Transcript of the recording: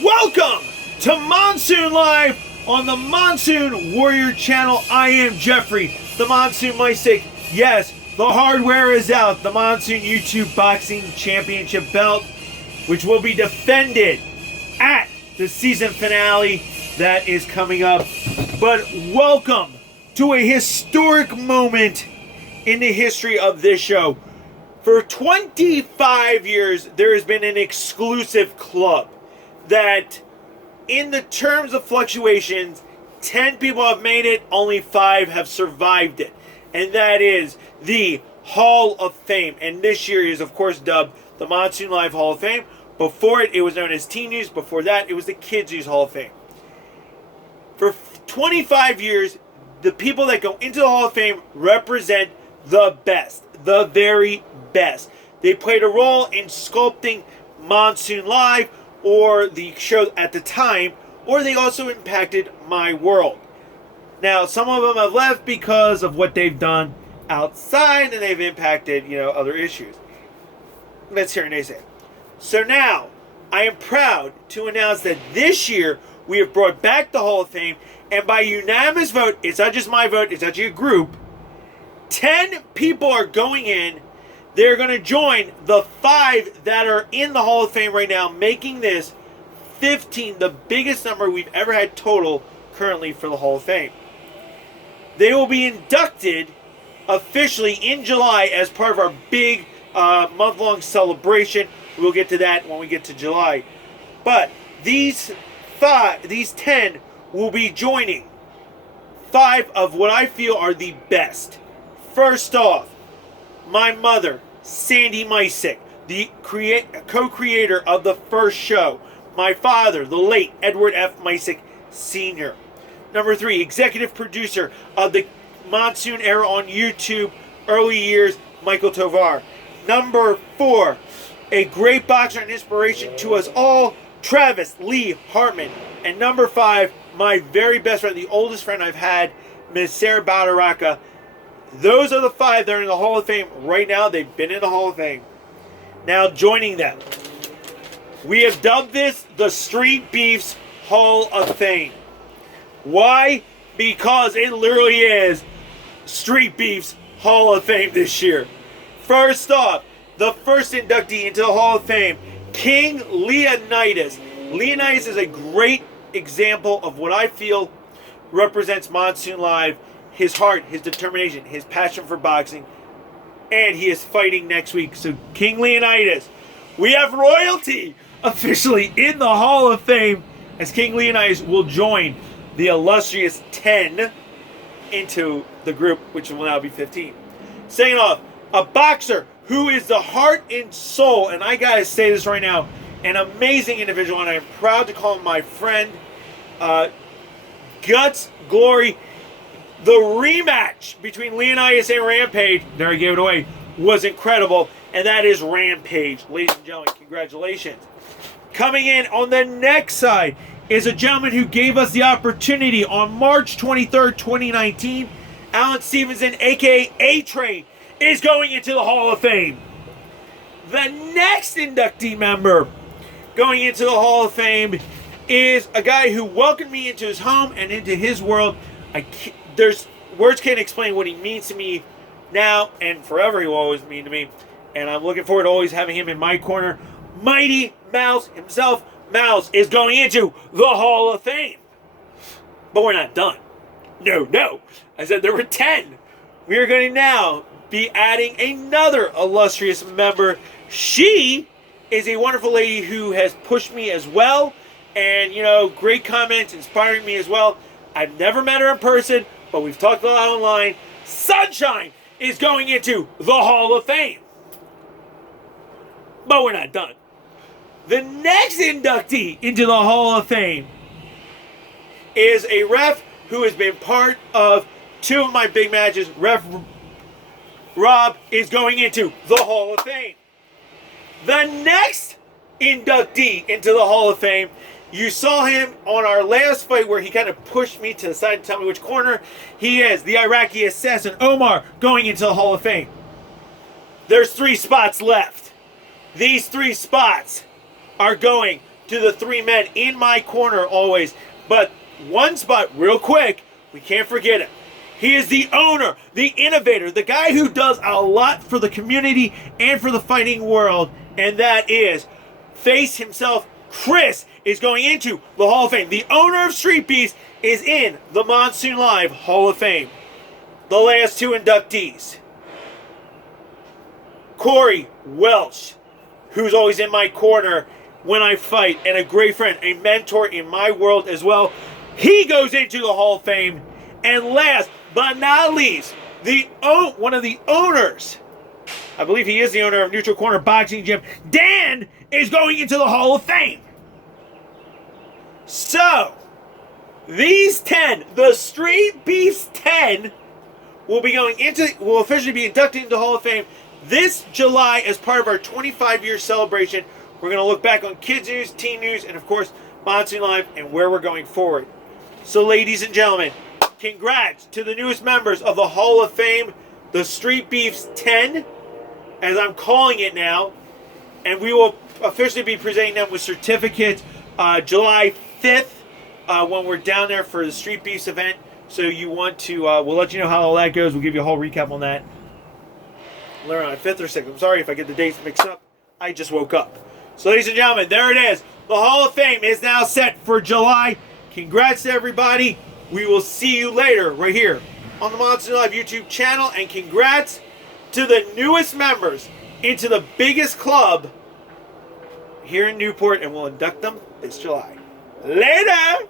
Welcome to Monsoon Live on the Monsoon Warrior channel. I am Jeffrey, the Monsoon Mystic. Yes, the hardware is out. The Monsoon YouTube Boxing Championship belt, which will be defended at the season finale that is coming up. But welcome to a historic moment in the history of this show. For 25 years, there has been an exclusive club that, in the terms of fluctuations, 10 people have made it, only 5 have survived it. And that is the Hall of Fame. And this year is, of course, dubbed the Monsoon Live Hall of Fame. Before it, it was known as Teen News. Before that, it was the Kids News Hall of Fame. For 25 years, the people that go into the Hall of Fame represent the best, the very best. They played a role in sculpting Monsoon Live, or the show at the time, or they also impacted my world. Now, some of them have left because of what they've done outside, and they've impacted, other issues. Let's hear what they say. So now, I am proud to announce that this year, we have brought back the Hall of Fame, and by unanimous vote, it's not just my vote, it's actually a group, 10 people are going in. They're going to join the 5 that are in the Hall of Fame right now, making this 15, the biggest number we've ever had total currently for the Hall of Fame. They will be inducted officially in July as part of our big month-long celebration. We'll get to that when we get to July. But these 10 will be joining 5 of what I feel are the best. First off, my mother, Sandy Mystic, the co-creator of the first show. My father, the late Edward F. Mystic Sr. Number 3, executive producer of the Monsoon era on YouTube, early years, Michael Tovar. Number 4, a great boxer and inspiration to us all, Travis Lee Hartman. And number 5, my very best friend, the oldest friend I've had, Ms. Sarah Badaraka. Those are the 5 that are in the Hall of Fame right now. They've been in the Hall of Fame. Now joining them, we have dubbed this the Street Beefs Hall of Fame. Why? Because it literally is Street Beefs Hall of Fame this year. First off, the first inductee into the Hall of Fame, King Leonidas. Leonidas is a great example of what I feel represents Monsoon Live. His heart, his determination, his passion for boxing, and he is fighting next week. So King Leonidas, we have royalty officially in the Hall of Fame, as King Leonidas will join the illustrious 10 into the group, which will now be 15. Second off, a boxer who is the heart and soul, and I gotta say this right now, an amazing individual, and I'm proud to call him my friend, Guts Glory. The rematch between Leonidas and Rampage, there I gave it away, was incredible. And that is Rampage. Ladies and gentlemen, congratulations. Coming in on the next side is a gentleman who gave us the opportunity on March 23rd, 2019. Alan Stevenson, a.k.a. A-Train, is going into the Hall of Fame. The next inductee member going into the Hall of Fame is a guy who welcomed me into his home and into his world. Words can't explain what he means to me now and forever. He will always mean to me, and I'm looking forward to always having him in my corner. Mighty Mouse himself, Mouse, is going into the Hall of Fame. But we're not done. No. I said there were 10. We are going to now be adding another illustrious member. She is a wonderful lady who has pushed me as well, and great comments, inspiring me as well. I've never met her in person, but we've talked a lot online. Sunshine is going into the Hall of Fame. But we're not done. The next inductee into the Hall of Fame is a ref who has been part of 2 of my big matches. Ref Rob is going into the Hall of Fame. The next inductee into the Hall of Fame, you saw him on our last fight where he kind of pushed me to the side to tell me which corner. He is the Iraqi assassin Omar going into the Hall of Fame. There's 3 spots left. These 3 spots are going to the three men in my corner always. But one spot, real quick, we can't forget him. He is the owner, the innovator, the guy who does a lot for the community and for the fighting world, and that is Face himself. Chris is going into the Hall of Fame. The owner of Street Beefs is in the Monsoon Live Hall of Fame. The last two inductees. Corey Welch, who's always in my corner when I fight, and a great friend, a mentor in my world as well. He goes into the Hall of Fame. And last but not least, one of the owners, I believe he is the owner of Neutral Corner Boxing Gym, Dan, is going into the Hall of Fame. So, these 10, the Street Beefs 10, will officially be inducted into the Hall of Fame this July as part of our 25-year celebration. We're going to look back on kids news, teen news, and of course, Monsoon Live and where we're going forward. So, ladies and gentlemen, congrats to the newest members of the Hall of Fame, the Street Beefs 10, as I'm calling it now. And we will officially be presenting them with certificates July 5th when we're down there for the Street Beefs event. So you want to, we'll let you know how all that goes. We'll give you a whole recap on that. Learn on 5th or 6th. I'm sorry if I get the dates mixed up. I just woke up. So ladies and gentlemen, there it is. The Hall of Fame is now set for July. Congrats to everybody. We will see you later right here on the Monsoon Live YouTube channel. And congrats to the newest members into the biggest club here in Newport. And we'll induct them this July. Later!